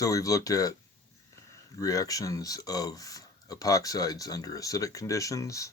So we've looked at reactions of epoxides under acidic conditions,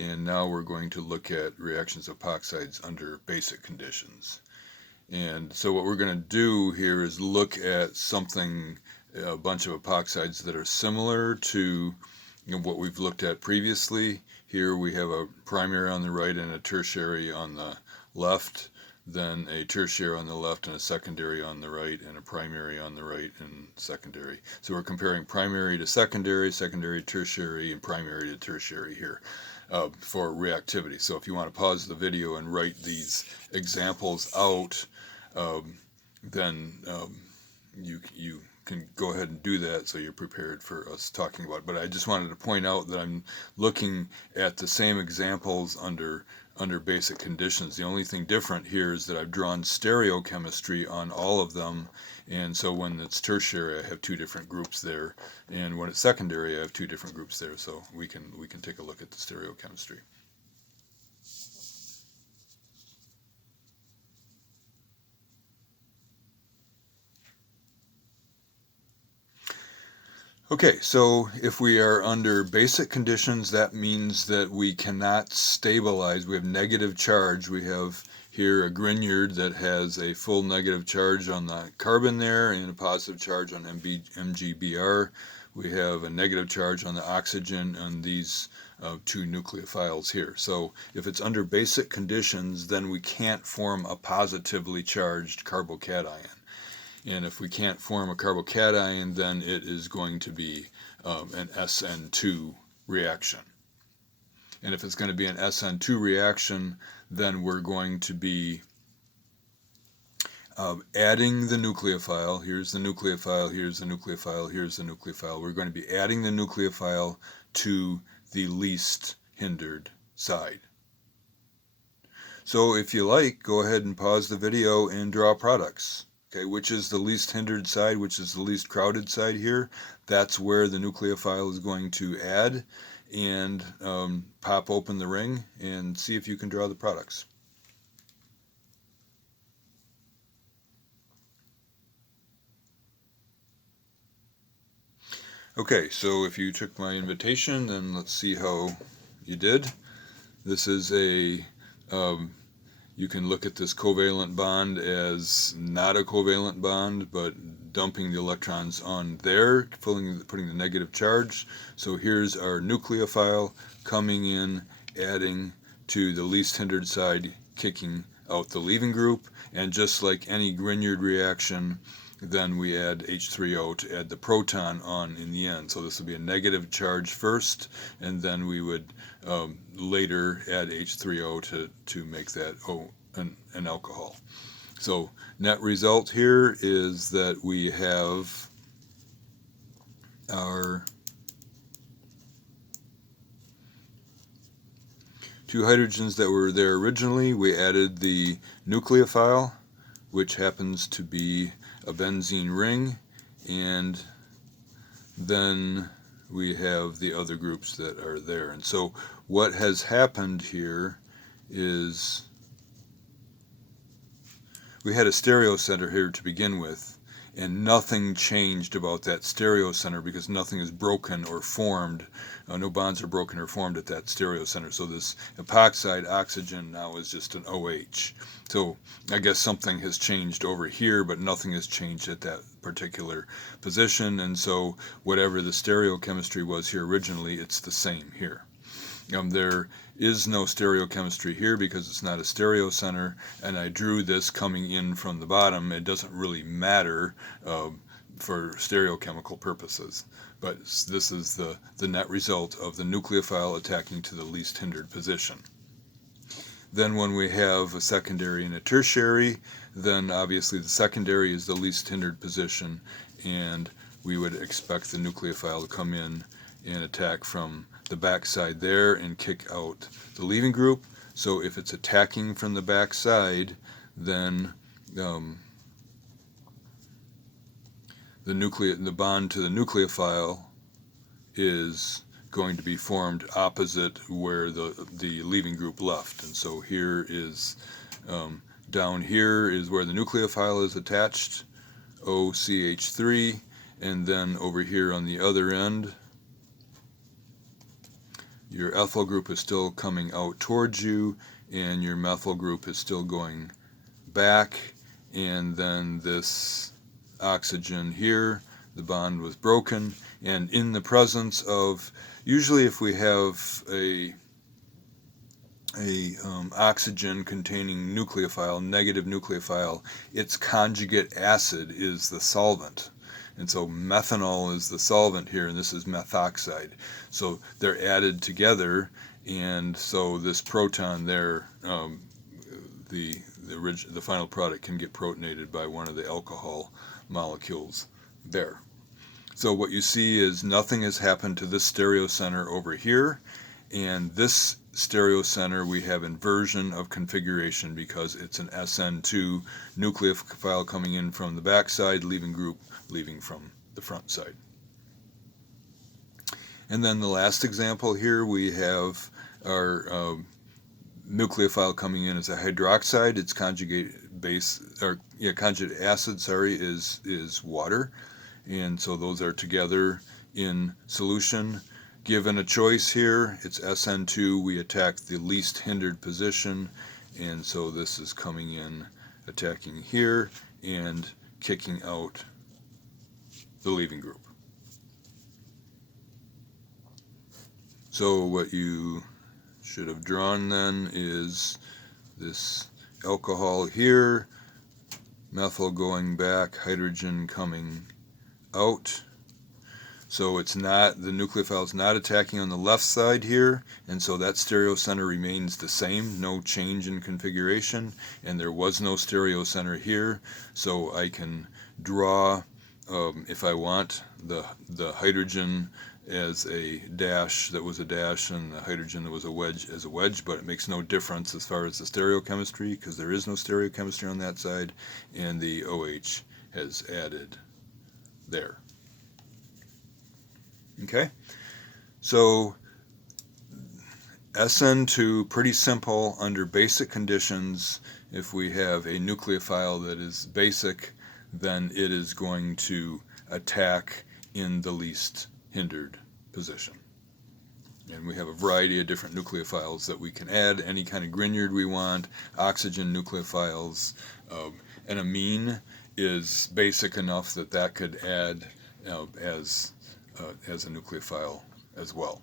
and now we're going to look at reactions of epoxides under basic conditions. And so what we're going to do here is look at something, a bunch of epoxides that are similar to what we've looked at previously. Here we have a primary on the right and a tertiary on the left, then a tertiary on the left and a secondary on the right, and a primary on the right and secondary. So we're comparing primary to secondary, secondary to tertiary, and primary to tertiary here for reactivity. So if you want to pause the video and write these examples out, then you can go ahead and do that so you're prepared for us talking about it. But I just wanted to point out that I'm looking at the same examples under basic conditions. The only thing different here is that I've drawn stereochemistry on all of them, and so when it's tertiary I have two different groups there, and when it's secondary I have two different groups there. So we can take a look at the stereochemistry. Okay, so if we are under basic conditions, that means that we cannot stabilize. We have negative charge. We have here a Grignard that has a full negative charge on the carbon there and a positive charge on MgBr. We have a negative charge on the oxygen on these two nucleophiles here. So if it's under basic conditions, then we can't form a positively charged carbocation. And if we can't form a carbocation, then it is going to be an SN2 reaction. And if it's going to be an SN2 reaction, then we're going to be adding the nucleophile. Here's the nucleophile, here's the nucleophile, here's the nucleophile. We're going to be adding the nucleophile to the least hindered side. So if you like, go ahead and pause the video and draw products. Okay, which is the least hindered side, which is the least crowded side here. That's where the nucleophile is going to add, and pop open the ring and see if you can draw the products. Okay, so if you took my invitation, then let's see how you did. This is a you can look at this covalent bond as not a covalent bond, but dumping the electrons on there, putting the negative charge. So here's our nucleophile coming in, adding to the least hindered side, kicking out the leaving group. And just like any Grignard reaction, then we add H3O to add the proton on in the end. So this will be a negative charge first, and then we would later add H3O to make that an alcohol. So net result here is that we have our two hydrogens that were there originally. We added the nucleophile, which happens to be a benzene ring, and then we have the other groups that are there. And so what has happened here is we had a stereo center here to begin with, and nothing changed about that stereo center because nothing is broken or formed. No bonds are broken or formed at that stereo center. So this epoxide oxygen now is just an OH. So I guess something has changed over here, but nothing has changed at that particular position. And so whatever the stereochemistry was here originally, it's the same here. There is no stereochemistry here because it's not a stereo center, and I drew this coming in from the bottom. It doesn't really matter for stereochemical purposes, but this is the net result of the nucleophile attacking to the least hindered position. Then when we have a secondary and a tertiary, then obviously the secondary is the least hindered position, and we would expect the nucleophile to come in and attack from the back side there and kick out the leaving group. So if it's attacking from the back side, then the bond to the nucleophile is going to be formed opposite where the leaving group left. And so here is down here is where the nucleophile is attached, OCH3, and then over here on the other end, your ethyl group is still coming out towards you, and your methyl group is still going back, and then this oxygen here, the bond was broken, and in the presence of, usually if we have a oxygen containing nucleophile, negative nucleophile, its conjugate acid is the solvent. And so methanol is the solvent here, and this is methoxide. So they're added together, and so this proton there, the final product can get protonated by one of the alcohol molecules there. So what you see is nothing has happened to this stereocenter over here, and this stereocenter we have inversion of configuration because it's an SN2 nucleophile coming in from the back side, leaving group leaving from the front side. And then the last example here, we have our nucleophile coming in as a hydroxide. Its conjugate acid, is water, and so those are together in solution. Given a choice here, it's SN2. We attack the least hindered position, and so this is coming in, attacking here, and kicking out the leaving group. So what you should have drawn then is this alcohol here, methyl going back, hydrogen coming out. So it's not, the nucleophile is not attacking on the left side here, and so that stereocenter remains the same, no change in configuration, and there was no stereocenter here, so I can draw, if I want, the hydrogen as a dash that was a dash, and the hydrogen that was a wedge as a wedge, but it makes no difference as far as the stereochemistry, because there is no stereochemistry on that side, and the OH has added there. Okay, so SN2, pretty simple under basic conditions. If we have a nucleophile that is basic, then it is going to attack in the least hindered position. And we have a variety of different nucleophiles that we can add, any kind of Grignard we want, oxygen nucleophiles. An amine is basic enough that that could add as a nucleophile as well.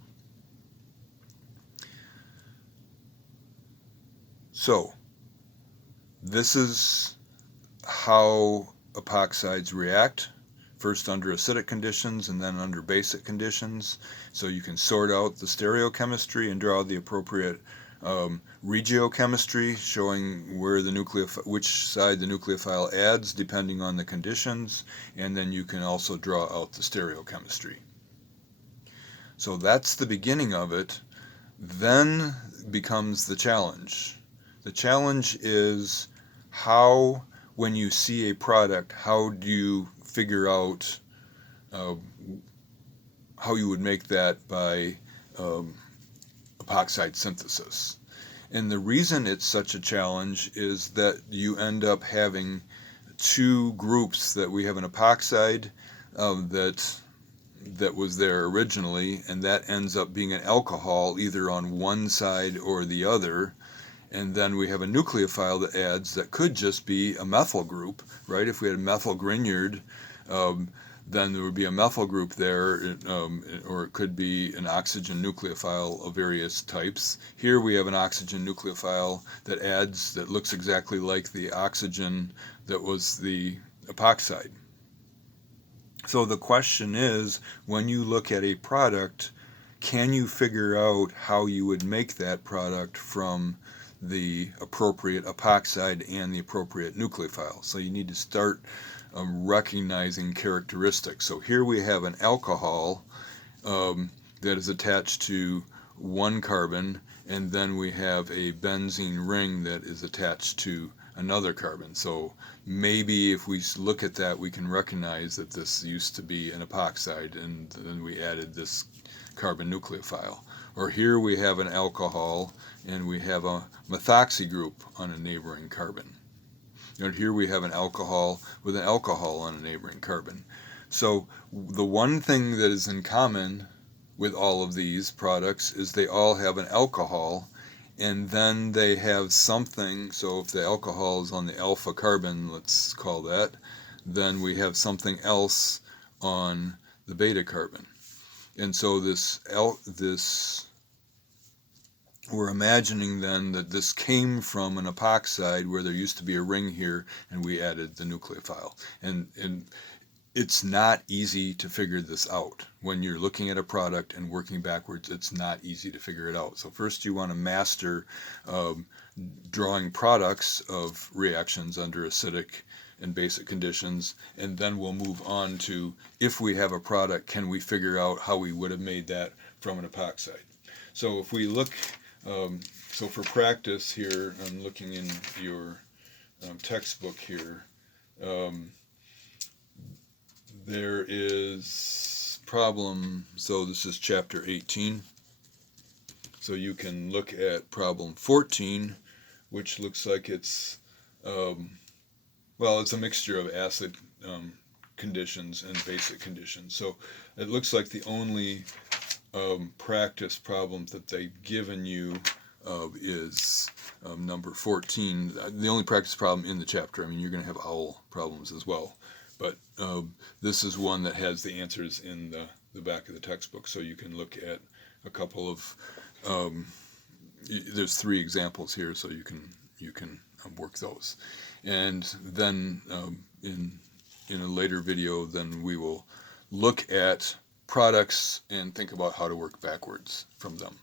So this is how epoxides react, first under acidic conditions and then under basic conditions. So you can sort out the stereochemistry and draw the appropriate regiochemistry, showing where the which side the nucleophile adds depending on the conditions, and then you can also draw out the stereochemistry. So that's the beginning of it. Then becomes the challenge. The challenge is how, when you see a product, how do you figure out how you would make that by epoxide synthesis. And the reason it's such a challenge is that you end up having two groups, that we have an epoxide that was there originally, and that ends up being an alcohol either on one side or the other. And then we have a nucleophile that adds that could just be a methyl group, right? If we had methyl Grignard, then there would be a methyl group there, or it could be an oxygen nucleophile of various types. Here we have an oxygen nucleophile that adds, that looks exactly like the oxygen that was the epoxide. So the question is, when you look at a product, can you figure out how you would make that product from the appropriate epoxide and the appropriate nucleophile? So you need to start recognizing characteristics. So here we have an alcohol that is attached to one carbon, and then we have a benzene ring that is attached to another carbon. So maybe if we look at that, we can recognize that this used to be an epoxide, and then we added this carbon nucleophile. Or here we have an alcohol, and we have a methoxy group on a neighboring carbon. And here we have an alcohol with an alcohol on a neighboring carbon. So the one thing that is in common with all of these products is they all have an alcohol, and then they have something. So if the alcohol is on the alpha carbon, let's call that, then we have something else on the beta carbon. And so we're imagining then that this came from an epoxide where there used to be a ring here, and we added the nucleophile. And it's not easy to figure this out. When you're looking at a product and working backwards, it's not easy to figure it out. So first you want to master drawing products of reactions under acidic and basic conditions, and then we'll move on to, if we have a product, can we figure out how we would have made that from an epoxide. So if we look, so for practice here, I'm looking in your textbook here, there is problem, so this is chapter 18, so you can look at problem 14, which looks like it's, well, it's a mixture of acid conditions and basic conditions. So it looks like the only practice problem that they've given you is number 14. The only practice problem in the chapter. I mean, you're going to have OWL problems as well. But this is one that has the answers in the back of the textbook, so you can look at a couple of, there's 3 examples here, so you can work those. And then in a later video, then we will look at products and think about how to work backwards from them.